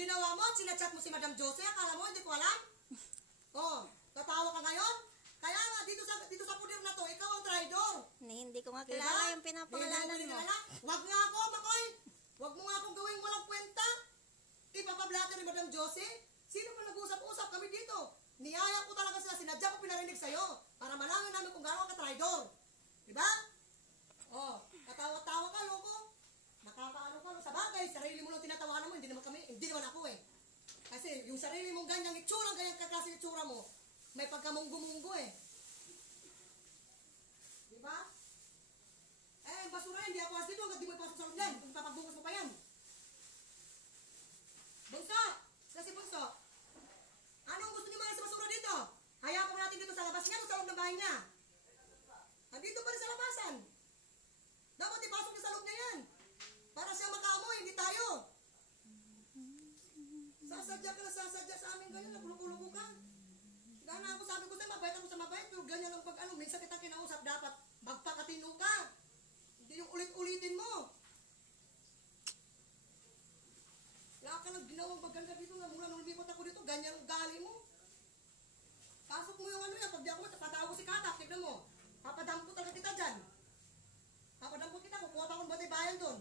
ginawa mo, sinachat mo si Madam Josie, akala mo, hindi ko alam? Oh, tatawa ka ngayon? Kaya nga, dito sa pudir na to, ikaw ang traidor. Hindi ko nga kilala yung pinapangalanan mo. Wag nga ako, Makoy. Wag mo nga akong gawing walang kwenta. Ipapablata ni Madam Josie. Sino pa nag-usap-usap kami dito? Niyaya ko talaga sila, sinadya ko pinarinig sa'yo para malaman namin kung gano'n ka traidor. Diba? Oh, katawa-tawa ka, loko. Nakakaano ka, no? Sa bagay, sarili mo lang tinatawanan mo, hindi naman ako eh. Kasi yung sarili mong ganyang itsura, ganyang kaklaseng itsura mo, may pagkamunggo-munggo eh. Diba? Eh, basura yan, di ako as dito, hanggang di mo ipasok sa loob yan, kung papagbungos mo pa yan. Bunso! Kasi Bunso, anong gusto niyo mga sa basura dito? Hayaan pa natin dito sa labas niya o sa loob ng bahay niya? Andito pa rin sa labasan. Dapat ipasok niya sa loob niya yan. Para siya makaamoy, hindi tayo. Sasadya ka na sasadya sa amin ganyan, nagulukulo ka. Gana ako, sabi ko sa'yo, mabait ako sa mabait, pero ganyan ang pag-ano, minsan kita kinausap, dapat magpakatino ka. Hindi yung ulit-ulitin mo. Wala ka nang ginawang maganda dito, mula nung lumipot ako dito, ganyan ang gali mo. Pasok mo yung ano yan, pag di ako patawag ko si Katak, tignan mo. Papadampot talaga kita dyan. Papadampot kita, kukuha pa akong batay bayan doon.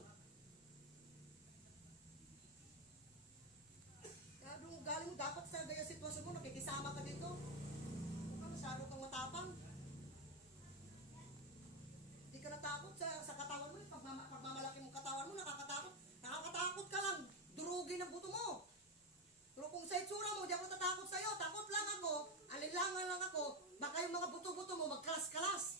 Kaya doon gali mo, dapat sa gaya sitwasyon mo, nakikisama ka dito. Huwag ka masyado kang matapang. Hindi ka natakot sa katawan mo, pagmamalaki mong katawan mo, nakakatakot. Nakakatakot ka lang, durugin ang buto mo. Pero kung sa itsura mo, di ako tatakot sa'yo, takot lang ako, alilangan lang ako, baka yung mga buto-buto mo magkalas-kalas.